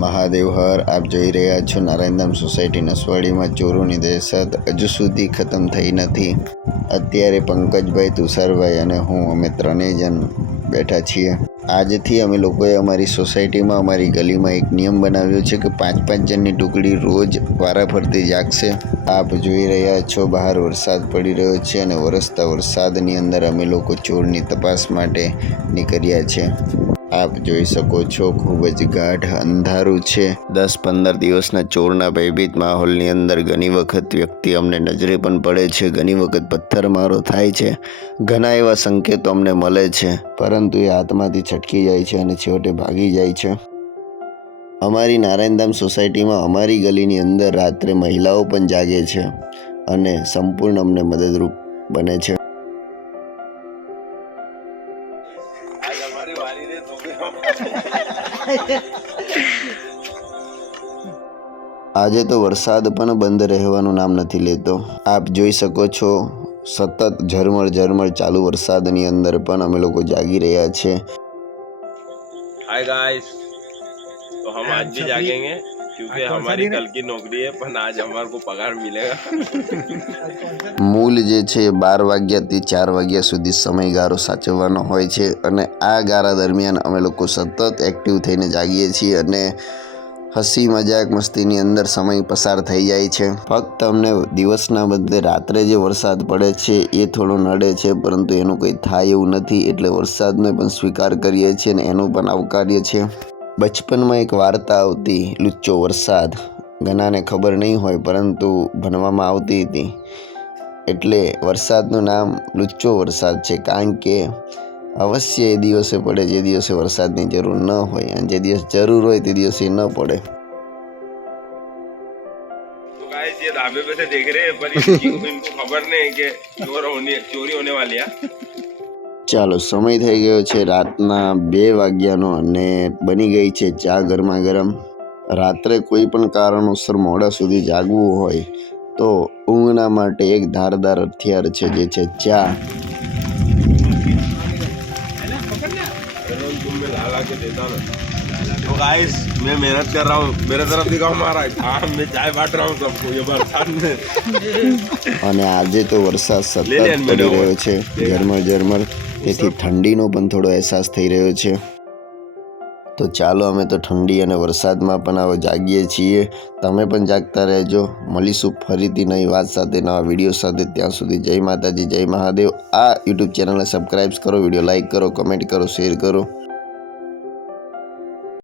મહાદેવ હર, આપ જોઈ રહ્યા છો નારાયણધામ સોસાયટી નસવાડીમાં ચોરોની દહેશત હજુ સુધી ખતમ થઈ નથી. અત્યારે પંકજભાઈ તુષારભાઈ અને હું અમે ત્રણેય જણ બેઠા છીએ. આજથી અમે લોકોએ અમારી સોસાયટીમાં અમારી ગલીમાં એક નિયમ બનાવ્યો છે કે પાંચ પાંચ જણની ટુકડી રોજ વારાફરતી જાગશે. આપ જોઈ રહ્યા છો બહાર વરસાદ પડી રહ્યો છે અને વરસતા વરસાદની અંદર અમે લોકો ચોરની તપાસ માટે નીકળ્યા છે. આપ જોઈ શકો છો, ખૂબ જ ગાઢ, અંધારું છે. દસ પંદર દિવસના ચોરના ભયભીત માહોલની અંદર ઘણી વખત વ્યક્તિ અમને નજરે પણ પડે છે, ઘણી વખત પથ્થરમારો થાય છે. ઘણા એવા સંકેતો અમને મળે છે, પરંતુ એ હાથમાંથી છટકી જાય છે અને છેવટે ભાગી જાય છે. અમારી નારાયણધામ સોસાયટીમાં અમારી ગલીની અંદર રાત્રે મહિલાઓ પણ જાગે છે અને સંપૂર્ણ અમને મદદરૂપ બને છે. આજે તો વરસાદ પણ બંધ રહેવાનું નામ નથી લેતો. આપ જોઈ શકો છો સતત ઝરમર ઝરમર ચાલુ વરસાદની અંદર પણ અમે લોકો જાગી રહ્યા છે. હાય ગાઈસ તો હમ આજ ભી જાગેંગે. क्योंकि हमारी कल की नौकरी है पर आज हमारे को पगार मिलेगा મૂલ જે છે એ બાર વાગ્યાથી ચાર વાગ્યા સુધી સમયગાળો સાચવવાનો હોય છે અને આ ગાળા દરમિયાન અમે લોકો સતત એક્ટિવ થઈને જાગીએ છીએ અને હસી મજાક મસ્તીની અંદર સમય પસાર થઈ જાય છે ફક્ત અમને દિવસના બદલે રાત્રે જે વરસાદ પડે છે એ થોડો નડે છે પરંતુ એનું કંઈ થાય એવું નથી એટલે વરસાદને પણ સ્વીકાર કરીએ છીએ અને એનું પણ આવકારીએ છીએ બચપનમાં એક વાર્તા આવતી લુચ્ચો વરસાદ ઘણાને ખબર નહીં હોય પરંતુ ભણવામાં આવતી હતી એટલે વરસાદનું નામ લુચ્ચો વરસાદ છે કારણ કે અવશ્ય એ દિવસે પડે જે દિવસે વરસાદની જરૂર ન હોય અને જે દિવસ જરૂર હોય તે દિવસે ન પડે तो गाइस ये ढाबे पे से देख रहे हैं पर इनकी इनको खबर नहीं है कि चोर होने चोरी होने वाली है ચાલો સમય થઈ ગયો છે રાતના બે વાગ્યાનો અને બની ગઈ છે ચા ગરમા ગરમ રાત્રે કોઈ પણ કારણોસર મોડા સુધી જાગવું હોય તો ઊંઘના માટે એક ધારદાર હથિયાર છે જે છે ચા तुम में ला ला के देता ना तो गाइस मैं मेहनत कर रहा हूँ मेरे तरफ दिखाओ महाराज हाँ मैं चाय बांट रहा हूँ सबको ये बरसात में અને આજે તો વરસાદ સતત લે લે, પડી મેલો. રહ્યો છે ઝરમર ઝરમર તેથી ઠંડીનો પણ થોડો અહેસાસ થઈ રહ્યો છે. તો ચાલો અમે તો ઠંડી અને વરસાદમાં પણ હવે જાગીએ છીએ. તમે પણ જાગતા રહેજો. મળીશું ફરીથી નવી વાત સાથે નવા વીડિયો સાથે. ત્યાં સુધી જય માતાજી જય મહાદેવ. આ યુટ્યુબ ચેનલને સબસ્ક્રાઈબ કરો વીડિયો લાઈક કરો કમેન્ટ કરો શેર કરો.